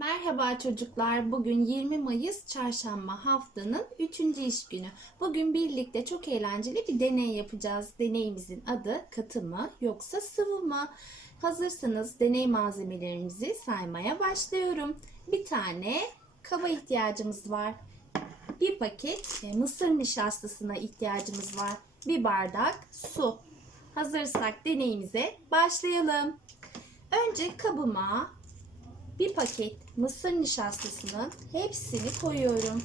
Merhaba çocuklar. Bugün 20 Mayıs Çarşamba haftanın 3. iş günü. Bugün birlikte çok eğlenceli bir deney yapacağız. Deneyimizin adı katı mı yoksa sıvı mı? Hazırsanız deney malzemelerimizi saymaya başlıyorum. Bir tane kaba ihtiyacımız var. Bir paket e, mısır nişastasına ihtiyacımız var. Bir bardak su. Hazırsak deneyimize başlayalım. Önce kabıma bir paket mısır nişastasının hepsini koyuyorum.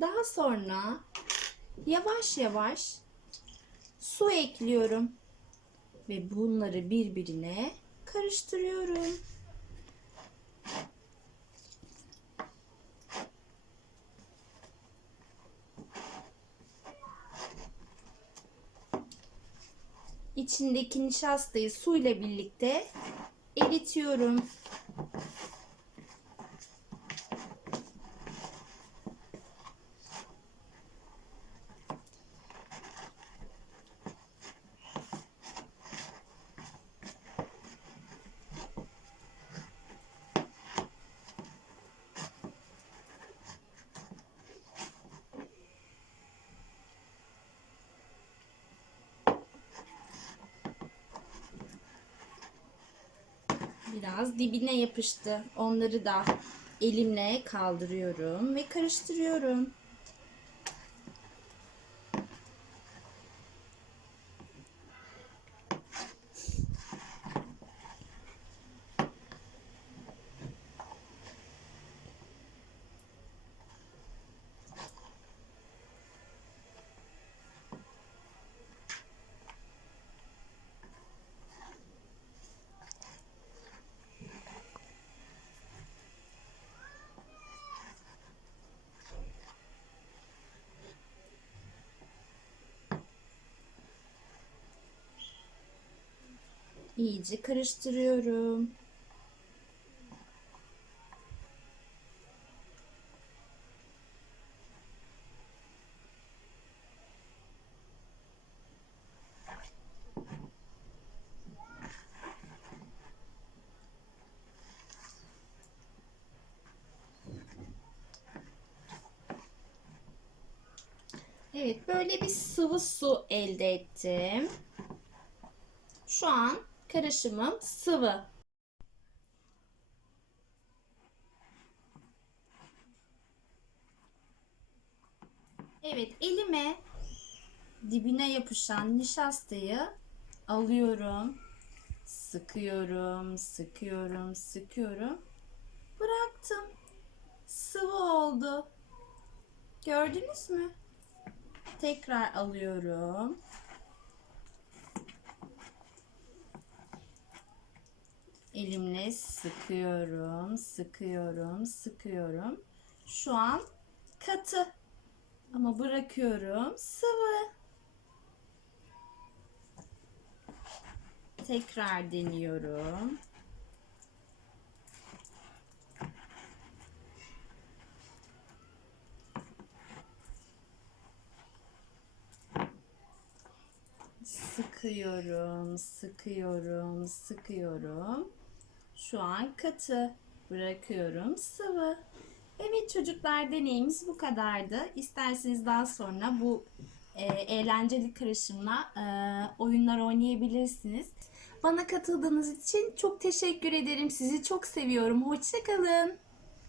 Daha sonra yavaş yavaş su ekliyorum ve bunları birbirine karıştırıyorum. İçindeki nişastayı suyla birlikte eritiyorum. Biraz dibine yapıştı. Onları da elimle kaldırıyorum ve karıştırıyorum. İyice karıştırıyorum. Evet, böyle bir sıvı su elde ettim. Şu an karışımım sıvı. Evet, elime dibine yapışan nişastayı alıyorum. Sıkıyorum, sıkıyorum, sıkıyorum. Bıraktım. Sıvı oldu. Gördünüz mü? Tekrar alıyorum. Elimle sıkıyorum, sıkıyorum, sıkıyorum. Şu an katı. Ama bırakıyorum sıvı. Tekrar deniyorum. Sıkıyorum, sıkıyorum, sıkıyorum. Şu an katı. Bırakıyorum sıvı. Evet çocuklar deneyimiz bu kadardı. İsterseniz daha sonra bu e, eğlenceli karışımla e, oyunlar oynayabilirsiniz. Bana katıldığınız için çok teşekkür ederim. Sizi çok seviyorum. Hoşçakalın.